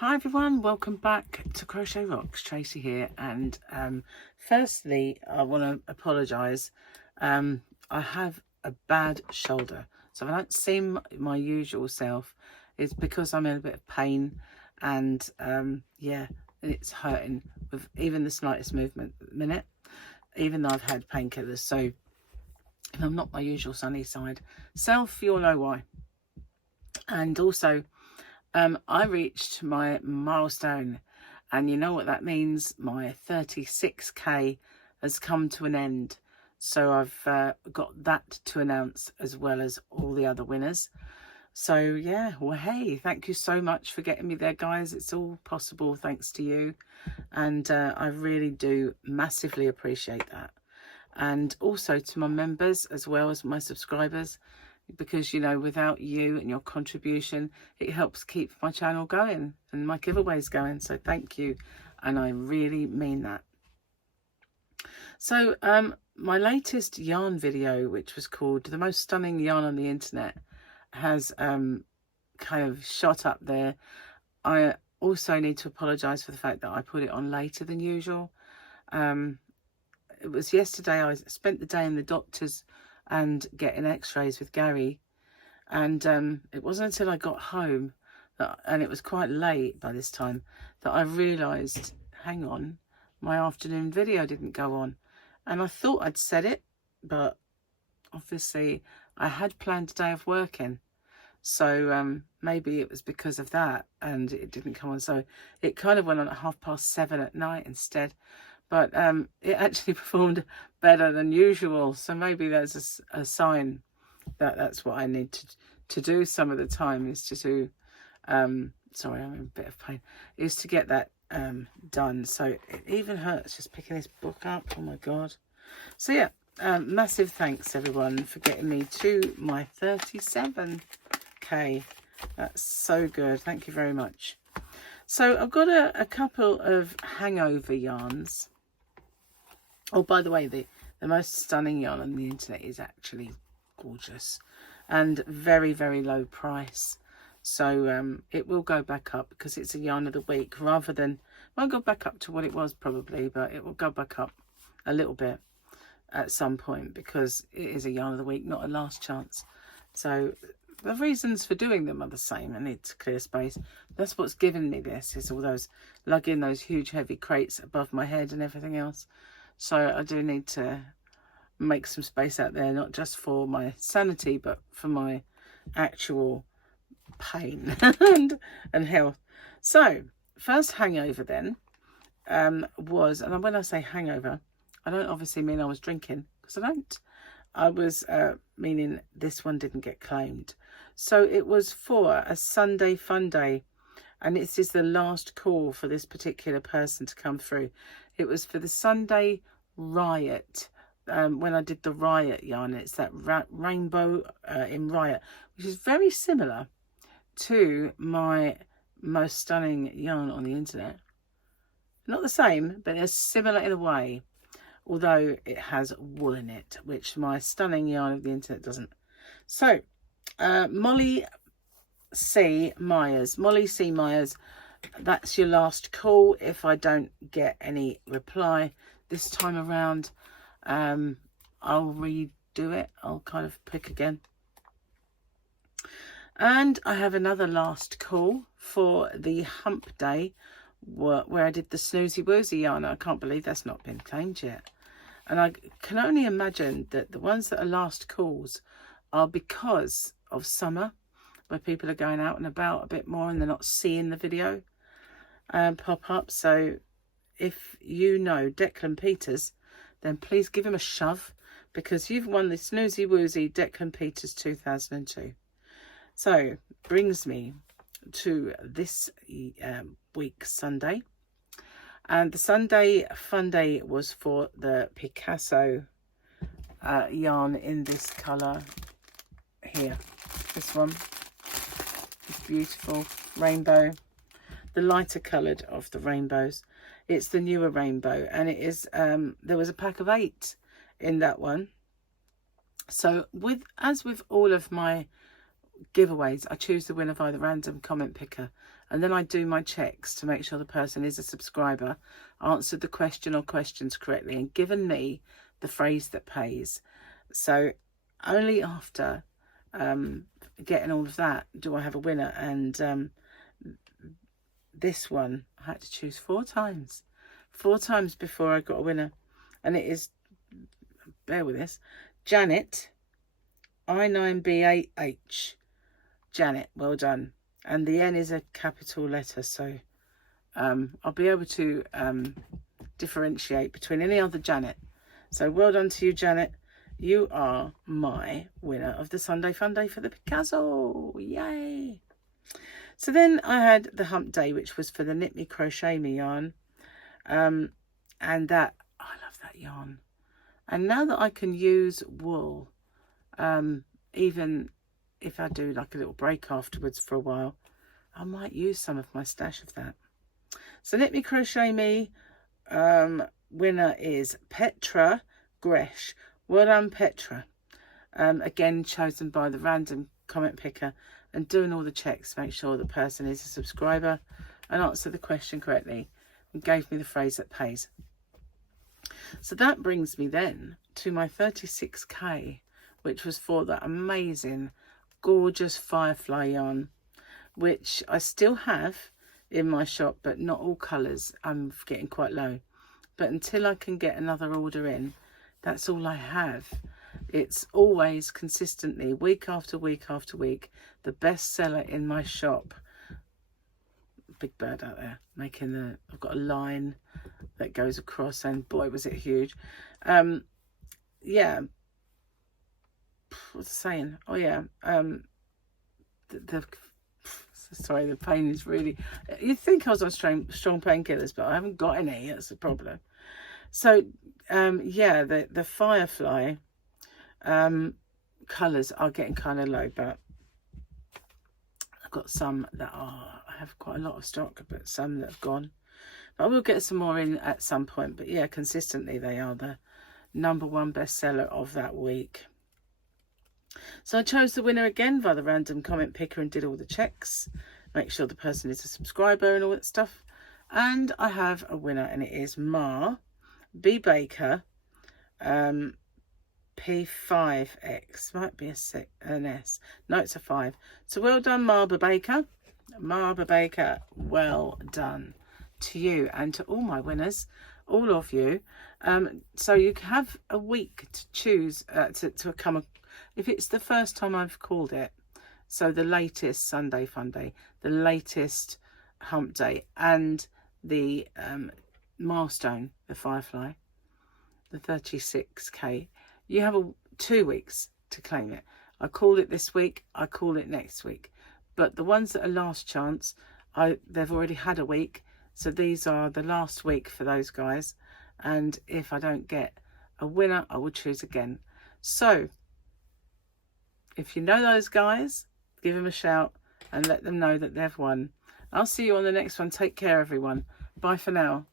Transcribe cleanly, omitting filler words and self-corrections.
Hi everyone, welcome back to Crochet Rocks. Tracy here, and firstly I want to apologise. I have a bad shoulder, so if I don't seem my usual self, it's because I'm in a bit of pain, and yeah, it's hurting with even the slightest movement at the minute, even though I've had painkillers. So if I'm not my usual sunny side self, you'll know why. And also I reached my milestone, and you know what that means. My 36k has come to an end, so I've got that to announce as well as all the other winners. So yeah, well, hey, thank you so much for getting me there, guys. It's all possible thanks to you, and I really do massively appreciate that. And also to my members as well as my subscribers, because you know, without you and your contribution, it helps keep my channel going and my giveaways going. So thank you, and I really mean that. So my latest yarn video, which was called The Most Stunning Yarn on the Internet, has kind of shot up there. I also need to apologize for the fact that I put it on later than usual. It was yesterday. I spent the day in the doctor's and getting x-rays with Gary, and it wasn't until I got home and it was quite late by this time, that I realized, hang on, my afternoon video didn't go on. And I thought I'd said it, but obviously I had planned a day of working, so maybe it was because of that and it didn't come on. So it kind of went on at 7:30 at night instead. But it actually performed better than usual. So maybe there's a sign that that's what I need to do some of the time, is to do, sorry, I'm in a bit of pain, is to get that done. So it even hurts just picking this book up. Oh my God. So yeah, massive thanks everyone for getting me to my 37k. That's so good. Thank you very much. So I've got a couple of hangover yarns. Oh, by the way, the most stunning yarn on the internet is actually gorgeous and very, very low price. So it will go back up because it's a yarn of the week, rather than, won't go back up to what it was probably, but it will go back up a little bit at some point because it is a yarn of the week, not a last chance. So the reasons for doing them are the same. I need to clear space. That's what's given me this, is all those, lugging those huge heavy crates above my head and everything else. So I do need to make some space out there, not just for my sanity, but for my actual pain and health. So first hangover then was, and when I say hangover, I don't obviously mean I was drinking, because I don't. I was meaning this one didn't get claimed. So it was for a Sunday Funday, and this is the last call for this particular person to come through. It was for the Sunday Riot, when I did the Riot yarn. It's that rainbow in Riot, which is very similar to my most stunning yarn on the internet. Not the same, but it's similar in a way, although it has wool in it, which my stunning yarn of the internet doesn't. So Molly C. Meyers, that's your last call. If I don't get any reply this time around, I'll redo it. I'll kind of pick again. And I have another last call for the Hump Day, where I did the Snoozy Woozy yarn. I can't believe that's not been claimed yet. And I can only imagine that the ones that are last calls are because of summer, where people are going out and about a bit more and they're not seeing the video pop up. So if you know Declan Peters, then please give him a shove, because you've won the Snoozy Woozy Declan Peters 2002. So brings me to this week's Sunday. And the Sunday Funday was for the Picasso yarn in this colour here. This one. It's beautiful. Rainbow. The lighter coloured of the rainbows. It's the newer rainbow. And it is, there was a pack of 8 in that one. So as with all of my giveaways, I choose the winner via the random comment picker, and then I do my checks to make sure the person is a subscriber, answered the question or questions correctly, and given me the phrase that pays. So only after getting all of that do I have a winner. And this one I had to choose 4 times before I got a winner, and it is, bear with this, Janet I9B8H. Janet, well done. And the N is a capital letter, so I'll be able to differentiate between any other Janet. So well done to you, Janet. You are my winner of the Sunday Funday for the Picasso. Yay! So then I had the hump day, which was for the Knit Me Crochet Me yarn. And that, I love that yarn. And now that I can use wool, even if I do like a little break afterwards for a while, I might use some of my stash of that. So Knit Me Crochet Me, winner is Petra Gresh. Well done, Petra. Again, chosen by the random comment picker, and doing all the checks to make sure the person is a subscriber and answered the question correctly and gave me the phrase that pays. So that brings me then to my 36k, which was for that amazing, gorgeous Firefly yarn, which I still have in my shop, but not all colours. I'm getting quite low. But until I can get another order in, that's all I have. It's always consistently, week after week after week, the best seller in my shop. Big bird out there making the, I've got a line that goes across, and boy was it huge. Yeah, what's the saying? Oh yeah, sorry, the pain is really, you'd think I was on strong painkillers, but I haven't got any. That's the problem. So yeah, the Firefly colours are getting kind of low, but I've got some that are, I have quite a lot of stock, but some that have gone. But I will get some more in at some point. But yeah, consistently they are the #1 bestseller of that week. So I chose the winner again via the random comment picker and did all the checks, make sure the person is a subscriber and all that stuff. And I have a winner, and it is Ma B Baker, P5X, might be an S. No, it's a 5. So well done, Marba Baker. Marba Baker, well done to you and to all my winners, all of you. So you have a week to choose to come, if it's the first time I've called it. So the latest Sunday Funday, the latest hump day, and the milestone, the Firefly, the 36k. You have 2 weeks to claim it. I call it this week, I call it next week. But the ones that are last chance, they've already had a week. So these are the last week for those guys. And if I don't get a winner, I will choose again. So if you know those guys, give them a shout and let them know that they've won. I'll see you on the next one. Take care, everyone. Bye for now.